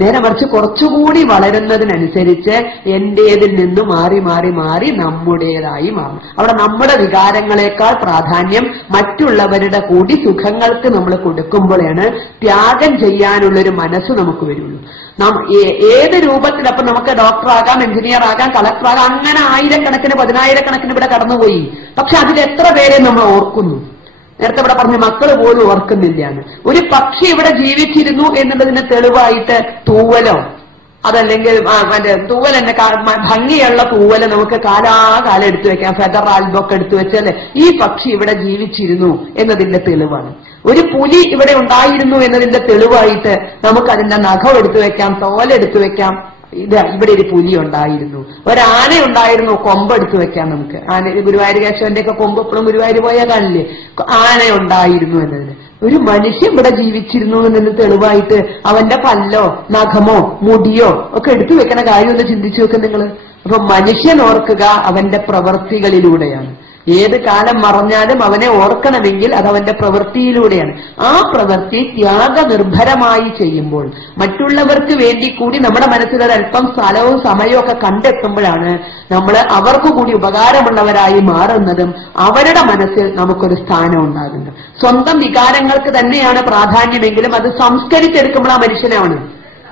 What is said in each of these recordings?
നേരെ മറിച്ച് കുറച്ചുകൂടി വളരുന്നതിനനുസരിച്ച് എന്റേതിൽ നിന്ന് മാറി മാറി മാറി നമ്മുടേതായി മാറും. അവിടെ നമ്മുടെ വികാരങ്ങളെക്കാൾ പ്രാധാന്യം മറ്റുള്ളവരുടെ കൂടി സുഖങ്ങൾക്ക് നമ്മൾ കൊടുക്കുമ്പോഴാണ് ത്യാഗം ചെയ്യാനുള്ളൊരു മനസ്സ് നമുക്ക് വരുള്ളൂ. ഏത് രൂപത്തിൽ അപ്പൊ നമുക്ക് ഡോക്ടറാകാം, എഞ്ചിനീയർ ആകാം, കളക്ടർ ആകാം, അങ്ങനെ ആയിരക്കണക്കിന് പതിനായിരക്കണക്കിന് ഇവിടെ കടന്നുപോയി. പക്ഷെ അതിലെത്ര പേരെ നമ്മൾ ഓർക്കുന്നു? നേരത്തെ ഇവിടെ പറഞ്ഞ മക്കള് പോലും ഓർക്കുന്നില്ലാണ്. ഒരു പക്ഷി ഇവിടെ ജീവിച്ചിരുന്നു എന്നുള്ളതിന് തെളിവായിട്ട് തൂവലോ അതല്ലെങ്കിൽ മറ്റേ തൂവൽ തന്നെ ഭംഗിയുള്ള തൂവല് നമുക്ക് കാലാകാലം എടുത്തു വെക്കാം, ഫെദർ ആൽബമൊക്കെ എടുത്തു വെച്ചാല് ഈ പക്ഷി ഇവിടെ ജീവിച്ചിരുന്നു എന്നതിന്റെ തെളിവാണ്. ഒരു പുലി ഇവിടെ ഉണ്ടായിരുന്നു എന്നതിന്റെ തെളിവായിട്ട് നമുക്ക് അതിന്റെ നഖം എടുത്തു വെക്കാം, തോലെടുത്തു വെക്കാം. ഇവിടെ ഒരു പുലി ഉണ്ടായിരുന്നു, ഒരാന ഉണ്ടായിരുന്നു, കൊമ്പെടുത്തു വെക്കാം നമുക്ക്. ആന ഗുരുവായൂർ കേശവന്റെ ഒക്കെ കൊമ്പ് എപ്പോഴും ഗുരുവായൂർ പോയാൽ കാണില്ലേ, ആന ഉണ്ടായിരുന്നു എന്നതിന്. ഒരു മനുഷ്യൻ ഇവിടെ ജീവിച്ചിരുന്നു എന്നതിന് തെളിവായിട്ട് അവന്റെ പല്ലോ നഖമോ മുടിയോ ഒക്കെ എടുത്തു വെക്കണ കാര്യം ഒന്ന് ചിന്തിച്ചു വെക്കും നിങ്ങൾ. അപ്പൊ മനുഷ്യൻ ഓർക്കുക അവന്റെ പ്രവൃത്തികളിലൂടെയാണ്. ഏത് കാലം മറഞ്ഞാലും അവനെ ഓർക്കണമെങ്കിൽ അത് അവന്റെ പ്രവൃത്തിയിലൂടെയാണ്. ആ പ്രവൃത്തി ത്യാഗനിർഭരമായി ചെയ്യുമ്പോൾ മറ്റുള്ളവർക്ക് വേണ്ടി കൂടി നമ്മുടെ മനസ്സിലൊരല്പം സ്ഥലവും സമയവും ഒക്കെ കണ്ടെത്തുമ്പോഴാണ് നമ്മൾ അവർക്ക് കൂടി ഉപകാരമുള്ളവരായി മാറുന്നതും അവരുടെ മനസ്സിൽ നമുക്കൊരു സ്ഥാനം ഉണ്ടാകുന്നത്. സ്വന്തം വികാരങ്ങൾക്ക് തന്നെയാണ് പ്രാധാന്യമെങ്കിലും അത് സംസ്കരിച്ചെടുക്കുമ്പോൾ ആ മനുഷ്യനാണ്.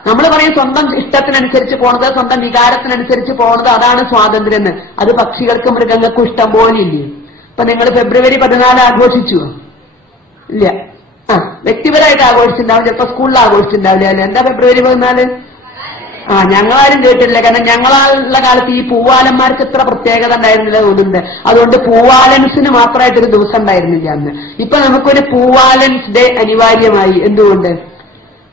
നമ്മൾ പറയും സ്വന്തം ഇഷ്ടത്തിനനുസരിച്ച് പോണത്, സ്വന്തം വികാരത്തിനനുസരിച്ച് പോണത് അതാണ് സ്വാതന്ത്ര്യം എന്ന്. അത് പക്ഷികൾക്കും മൃഗങ്ങൾക്കും ഇഷ്ടം പോലെ ഇല്ലേ? ഇപ്പൊ നിങ്ങൾ ഫെബ്രുവരി 14 ആഘോഷിച്ചു ഇല്ല? വ്യക്തിപരമായിട്ട് ആഘോഷിച്ചിട്ടുണ്ടാവും, ചിലപ്പോ സ്കൂളിൽ ആഘോഷിച്ചിട്ടുണ്ടാവില്ല അല്ലെ? എന്താ ഫെബ്രുവരി 14? ഞങ്ങളാരും കേട്ടില്ല. കാരണം ഞങ്ങളുള്ള കാലത്ത് ഈ പൂവാലന്മാർക്ക് ഇത്ര പ്രത്യേകത ഉണ്ടായിരുന്നില്ല തോന്നുന്നുണ്ട്. അതുകൊണ്ട് പൂവാലൻസിന് മാത്രമായിട്ടൊരു ദിവസം ഉണ്ടായിരുന്നില്ല അന്ന്. ഇപ്പൊ നമുക്കൊരു പൂവാലൻസ് ഡേ അനിവാര്യമായി. എന്തുകൊണ്ട്?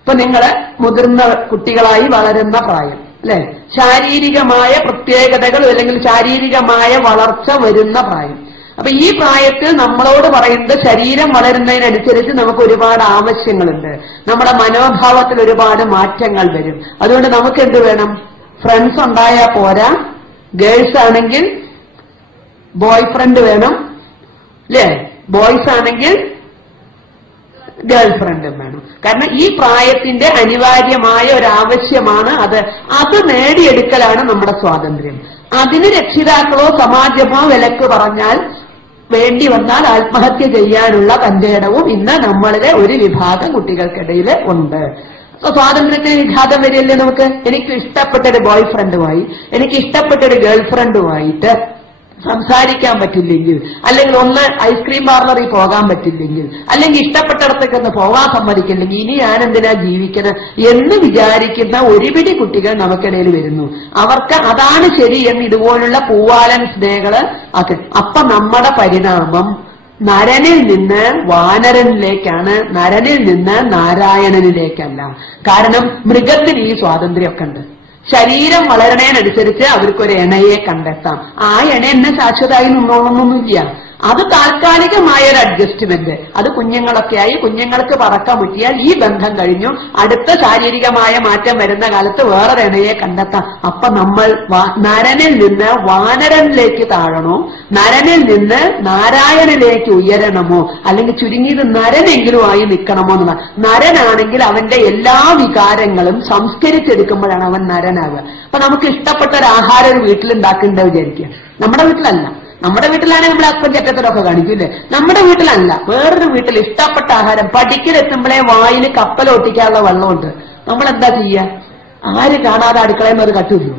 ഇപ്പൊ നിങ്ങള് മുതിർന്ന കുട്ടികളായി വളരുന്ന പ്രായം അല്ലെ, ശാരീരികമായ പ്രത്യേകതകൾ അല്ലെങ്കിൽ ശാരീരികമായ വളർച്ച വരുന്ന പ്രായം. അപ്പൊ ഈ പ്രായത്തിൽ നമ്മളോട് പറയുന്നത് ശരീരം വളരുന്നതിനനുസരിച്ച് നമുക്ക് ഒരുപാട് ആവശ്യങ്ങളുണ്ട്, നമ്മുടെ മനോഭാവത്തിൽ ഒരുപാട് മാറ്റങ്ങൾ വരും. അതുകൊണ്ട് നമുക്ക് എന്ത് വേണം? ഫ്രണ്ട്സ് ഉണ്ടായാൽ പോരാ, ഗേൾസ് ആണെങ്കിൽ ബോയ് ഫ്രണ്ട് വേണം അല്ലേ, ബോയ്സ് ആണെങ്കിൽ ഗേൾ ഫ്രണ്ടും വേണം. കാരണം ഈ പ്രായത്തിന്റെ അനിവാര്യമായ ഒരാവശ്യമാണ് അത്. അത് നേടിയെടുക്കലാണ് നമ്മുടെ സ്വാതന്ത്ര്യം. അതിന് രക്ഷിതാക്കളോ സമാജമോ വിലക്ക് പറഞ്ഞാൽ വേണ്ടി വന്നാൽ ആത്മഹത്യ ചെയ്യാനുള്ള തന്റെ ഇടവും ഇന്ന് നമ്മളിലെ ഒരു വിഭാഗം കുട്ടികൾക്കിടയിൽ ഉണ്ട്. സ്വാതന്ത്ര്യത്തിന് വിഘാതം വരില്ലേ നമുക്ക്? എനിക്ക് ഇഷ്ടപ്പെട്ട ഒരു ബോയ് ഫ്രണ്ടുമായി, എനിക്ക് ഇഷ്ടപ്പെട്ട ഒരു ഗേൾ ഫ്രണ്ടുമായിട്ട് സംസാരിക്കാൻ പറ്റില്ലെങ്കിൽ, അല്ലെങ്കിൽ ഒന്ന് ഐസ്ക്രീം പാർലറിൽ പോകാൻ പറ്റില്ലെങ്കിൽ, അല്ലെങ്കിൽ ഇഷ്ടപ്പെട്ടിടത്തേക്കൊന്ന് പോകാൻ സമ്മതിക്കില്ലെങ്കിൽ ഇനി ഞാനെന്തിനാ ജീവിക്കണം എന്ന് വിചാരിക്കുന്ന ഒരുപിടി കുട്ടികൾ നമുക്കിടയിൽ വരുന്നു. അവർക്ക് അതാണ് ശരി എന്ന് ഇതുപോലുള്ള പൂവാലൻ സ്നേഹങ്ങള് ആക്കി. അപ്പൊ നമ്മുടെ പരിണാമം നരനിൽ നിന്ന് വാനരനിലേക്കാണ്, നരനിൽ നിന്ന് നാരായണനിലേക്കല്ല. കാരണം മൃഗത്തിന് ഈ സ്വാതന്ത്ര്യമൊക്കെ ഉണ്ട്. ശരീരം വളരണേനനുസരിച്ച് അവർക്കൊരു ഇണയെ കണ്ടെത്താം. ആ ഇണ എന്നെ ശാശ്വതമായി നിന്നോളൊന്നൊന്നുമില്ല. അത് താൽക്കാലികമായ ഒരു അഡ്ജസ്റ്റ്മെന്റ്. അത് കുഞ്ഞുങ്ങളൊക്കെയായി കുഞ്ഞുങ്ങൾക്ക് പറക്കാൻ പറ്റിയാൽ ഈ ബന്ധം കഴിഞ്ഞു, അടുത്ത ശാരീരികമായ മാറ്റം വരുന്ന കാലത്ത് വേറൊരു ഇണയെ കണ്ടെത്താം. അപ്പൊ നമ്മൾ നരനിൽ നിന്ന് വാനരനിലേക്ക് താഴണോ, നരനിൽ നിന്ന് നാരായണനിലേക്ക് ഉയരണമോ, അല്ലെങ്കിൽ ചുരുങ്ങിയത് നരനെങ്കിലും ആയി നിൽക്കണമോ എന്നുള്ള. നരനാണെങ്കിൽ അവന്റെ എല്ലാ വികാരങ്ങളും സംസ്കരിച്ചെടുക്കുമ്പോഴാണ് അവൻ നരനാകുക. അപ്പൊ നമുക്ക് ഇഷ്ടപ്പെട്ട ഒരു ആഹാരം ഒരു വീട്ടിലുണ്ടാക്കേണ്ട വിചാരിക്കുക. നമ്മുടെ വീട്ടിലല്ല, നമ്മുടെ വീട്ടിലാണെങ്കിൽ നമ്മൾ അപ്പം ചെറ്റത്തരൊക്കെ കാണിക്കൂല്ലേ? നമ്മുടെ വീട്ടിലല്ല, വേറൊരു വീട്ടിൽ ഇഷ്ടപ്പെട്ട ആഹാരം. പഠിക്കലെത്തുമ്പോഴേ വായിൽ കപ്പലൊട്ടിക്കാനുള്ള വെള്ളമുണ്ട്. നമ്മളെന്താ ചെയ്യുക? ആര് കാണാതെ അടുക്കളയിൽ നിന്ന് ഒരു കട്ടുള്ളൂ.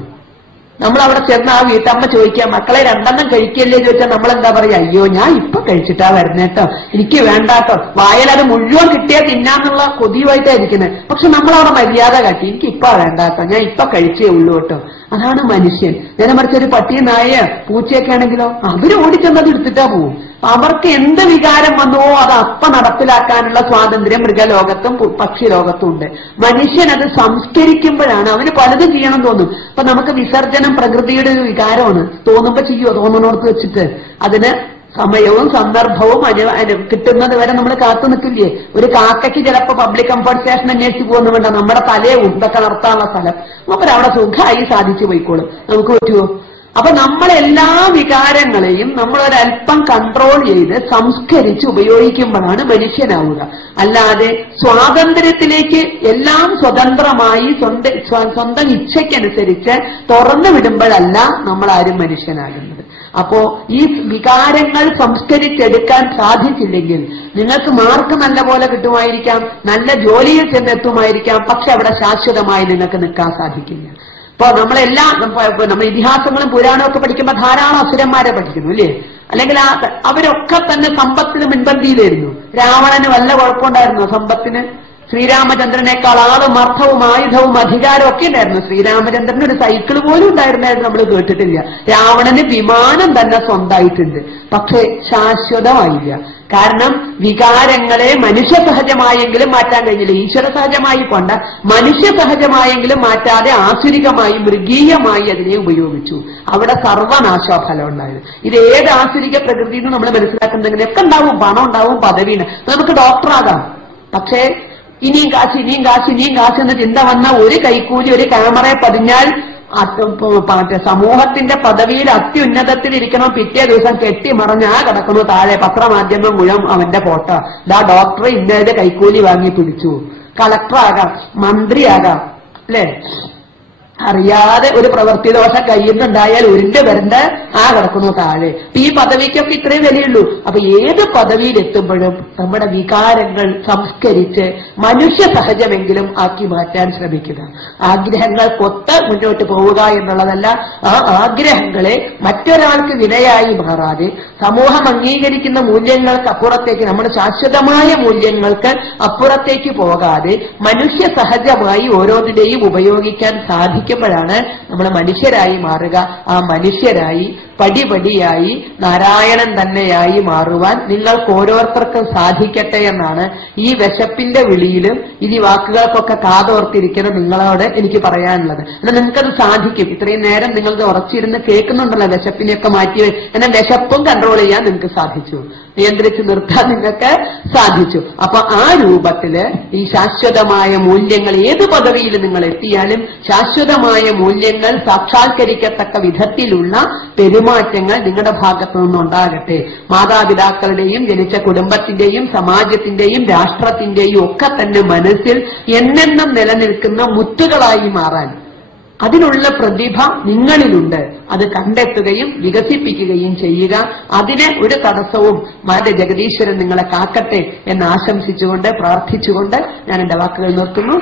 നമ്മളവിടെ ചെന്ന് ആ വീട്ടമ്മ ചോദിക്കാം, മക്കളെ 2 എണ്ണം കഴിക്കല്ലേ ചോദിച്ചാൽ നമ്മളെന്താ പറയാ? അയ്യോ ഞാൻ ഇപ്പൊ കഴിച്ചിട്ടാ വരുന്നേട്ടോ, എനിക്ക് വേണ്ടാട്ടോ. വായലത് മുഴുവൻ കിട്ടിയാൽ തിന്നാന്നുള്ള കൊതിയുമായിട്ടായിരിക്കുന്നത്. പക്ഷെ നമ്മളവിടെ മര്യാദ കാട്ടി, എനിക്ക് ഇപ്പൊ വേണ്ടാട്ടോ, ഞാൻ ഇപ്പൊ കഴിച്ചേ ഉള്ളൂ കേട്ടോ. അതാണ് മനുഷ്യൻ. നേരെ മറിച്ച് ഒരു പട്ടി, നായ, പൂച്ചയൊക്കെ ആണെങ്കിലോ അവര് ഓടിച്ചെന്നത് എടുത്തിട്ടാ പോവും. അവർക്ക് എന്ത് വികാരം വന്നുവോ അത് അപ്പ നടപ്പിലാക്കാനുള്ള സ്വാതന്ത്ര്യം മൃഗലോകത്തും പക്ഷി ലോകത്തും ഉണ്ട്. മനുഷ്യൻ അത് സംസ്കരിക്കുമ്പോഴാണ് അവന് പലതും ചെയ്യണം തോന്നും. അപ്പൊ നമുക്ക് വിസർജനം പ്രകൃതിയുടെ ഒരു വികാരമാണ്. തോന്നുമ്പോ ചെയ്യോ, തോന്നുന്നോടത്ത് വെച്ചിട്ട് അതിന് സമയവും സന്ദർഭവും കിട്ടുന്നത് വരെ നമ്മൾ കാത്തു നിൽക്കില്ലേ? ഒരു കാക്കയ്ക്ക് ചിലപ്പോ പബ്ലിക് കംഫർട്ട് സ്റ്റേഷൻ അന്വേഷിച്ച് പോകുന്നു വേണ്ട, നമ്മുടെ തലയെ ഉണ്ടൊക്കെ നിർത്താനുള്ള സ്ഥലം. അപ്പൊ അവിടെ സുഖമായി സാധിച്ചു പോയിക്കോളും. നമുക്ക് പറ്റുമോ? അപ്പൊ നമ്മളെല്ലാ വികാരങ്ങളെയും നമ്മളൊരല്പം കൺട്രോൾ ചെയ്ത് സംസ്കരിച്ച് ഉപയോഗിക്കുമ്പോഴാണ് മനുഷ്യനാവുക. അല്ലാതെ സ്വാതന്ത്ര്യത്തിലേക്ക് എല്ലാം സ്വതന്ത്രമായി സ്വന്തം ഇച്ഛയ്ക്കനുസരിച്ച് തുറന്നു വിടുമ്പോഴല്ല നമ്മളാരും മനുഷ്യനാകുന്നത്. അപ്പോ ഈ വികാരങ്ങൾ സംസ്കരിച്ചെടുക്കാൻ സാധിച്ചില്ലെങ്കിൽ നിങ്ങൾക്ക് മാർക്ക് നല്ല പോലെ കിട്ടുമായിരിക്കാം, നല്ല ജോലിയിൽ ചെന്നെത്തുമായിരിക്കാം, പക്ഷെ അവിടെ ശാശ്വതമായി നിങ്ങൾക്ക് നിൽക്കാൻ സാധിക്കില്ല. ഇപ്പൊ നമ്മൾ ഇതിഹാസങ്ങളും പുരാണവും ഒക്കെ പഠിക്കുമ്പോൾ ധാരാളം അസുരന്മാരെ പഠിക്കുന്നു അല്ലേ? അല്ലെങ്കിൽ അവരൊക്കെ തന്നെ സമ്പത്തിന് മുൻപന്തിയിലായിരുന്നു. രാവണന് വല്ല കുഴപ്പമുണ്ടായിരുന്നോ സമ്പത്തിന്? ശ്രീരാമചന്ദ്രനേക്കാൾ ആളും അർത്ഥവും ആയുധവും അധികാരവും ഒക്കെ ഉണ്ടായിരുന്നു. ശ്രീരാമചന്ദ്രന് ഒരു സൈക്കിൾ പോലും ഉണ്ടായിരുന്നായിരുന്നു നമ്മൾ കേട്ടിട്ടില്ല. രാവണന് വിമാനം തന്നെ സ്വന്തമായിട്ടുണ്ട്, പക്ഷെ ശാശ്വതമായില്ല. കാരണം വികാരങ്ങളെ മനുഷ്യ സഹജമായെങ്കിലും മാറ്റാൻ കഴിഞ്ഞില്ല. ഈശ്വര സഹജമായി കൊണ്ട മനുഷ്യ സഹജമായെങ്കിലും മാറ്റാതെ ആസുരികമായി മൃഗീയമായി അതിനെ ഉപയോഗിച്ചു. അവിടെ സർവനാശോഫലം ഉണ്ടായത്. ഇത് ഏത് ആസുരിക പ്രകൃതി എന്ന് നമ്മൾ മനസ്സിലാക്കുന്നതിനൊക്കെ ഉണ്ടാവും. പണം ഉണ്ടാവും, പദവിയാണ്. നമുക്ക് ഡോക്ടറാകാം, പക്ഷേ ഇനിയും കാശ് എന്ന ചിന്ത വന്ന ഒരു കൈക്കൂലി ഒരു ക്യാമറയെ പതിഞ്ഞാൽ സമൂഹത്തിന്റെ പദവിയിൽ അത്യുന്നതത്തിൽ ഇരിക്കണം, പിറ്റേ ദിവസം കെട്ടിമറഞ്ഞ് കിടക്കുന്നു താഴെ പത്രമാധ്യമം മുഴുവൻ അവന്റെ ഫോട്ടോ. ഡോക്ടർ ഇന്നേത് കൈക്കൂലി വാങ്ങി പിടിച്ചു. കളക്ടറാകാം, മന്ത്രിയാകാം അല്ലേ? അറിയാതെ ഒരു പ്രവൃത്തി ദോഷം കയ്യിൽ നിന്നുണ്ടായാൽ ഉരുണ്ട് വരണ്ട കിടക്കുന്നു താഴെ. ഈ പദവിക്കൊക്കെ ഇത്രയും വിലയുള്ളൂ. അപ്പൊ ഏത് പദവിയിൽ എത്തുമ്പോഴും നമ്മുടെ വികാരങ്ങൾ സംസ്കരിച്ച് മനുഷ്യ സഹജമെങ്കിലും ആക്കി മാറ്റാൻ ശ്രമിക്കുക. ആഗ്രഹങ്ങൾക്കൊത്ത് മുന്നോട്ട് പോവുക എന്നുള്ളതല്ല, ആ ആഗ്രഹങ്ങളെ മറ്റൊരാൾക്ക് വിനയായി മാറാതെ സമൂഹം അംഗീകരിക്കുന്ന മൂല്യങ്ങൾക്ക് അപ്പുറത്തേക്ക്, നമ്മുടെ ശാശ്വതമായ മൂല്യങ്ങൾക്ക് അപ്പുറത്തേക്ക് പോകാതെ മനുഷ്യ സഹജമായി ഓരോന്നിനെയും ഉപയോഗിക്കാൻ സാധിക്കുമ്പോഴാണ് നമ്മൾ മനുഷ്യരായി മാറുക. ആ മനുഷ്യരായി പടിപടിയായി നാരായണൻ തന്നെയായി മാറുവാൻ നിങ്ങൾക്ക് ഓരോരുത്തർക്കും സാധിക്കട്ടെ എന്നാണ് ഈ വിശപ്പിന്റെ വിളിയിലും ഇനി വാക്കുകൾക്കൊക്കെ കാതോർത്തിരിക്കുന്ന നിങ്ങളോട് എനിക്ക് പറയാനുള്ളത്. എന്നാൽ നിങ്ങൾക്കത് സാധിക്കും. ഇത്രയും നേരം നിങ്ങൾക്ക് ഉറച്ചിരുന്ന് കേൾക്കുന്നുണ്ടല്ലോ, വിശപ്പിനെയൊക്കെ മാറ്റി. എന്നാൽ വിശപ്പും കൺട്രോൾ ചെയ്യാൻ നിങ്ങൾക്ക് സാധിച്ചു, നിയന്ത്രിച്ച് നിർത്താൻ നിങ്ങൾക്ക് സാധിച്ചു. അപ്പൊ ആ രൂപത്തില് ഈ ശാശ്വതമായ മൂല്യങ്ങൾ, ഏത് പദവിയിൽ നിങ്ങൾ എത്തിയാലും ശാശ്വതമായ മൂല്യങ്ങൾ സാക്ഷാത്കരിക്കത്തക്ക വിധത്തിലുള്ള പെരുമാറ്റങ്ങൾ നിങ്ങളുടെ ഭാഗത്തു നിന്നുണ്ടാകട്ടെ. മാതാപിതാക്കളുടെയും ജനിച്ച കുടുംബത്തിന്റെയും സമാജത്തിന്റെയും രാഷ്ട്രത്തിന്റെയും ഒക്കെ തന്നെ മനസ്സിൽ എന്നെന്നും നിലനിൽക്കുന്ന മുത്തുകളായി മാറാൻ അതിനുള്ള പ്രതിഭ നിങ്ങളിലുണ്ട്. അത് കണ്ടെത്തുകയും വികസിപ്പിക്കുകയും ചെയ്യുക. അതിന് ഒരു തടസ്സവും ജഗദീശ്വരൻ നിങ്ങളെ കാക്കട്ടെ എന്ന് ആശംസിച്ചുകൊണ്ട് പ്രാർത്ഥിച്ചുകൊണ്ട് ഞാൻ എന്റെ വാക്കുകൾ നിർത്തുന്നു.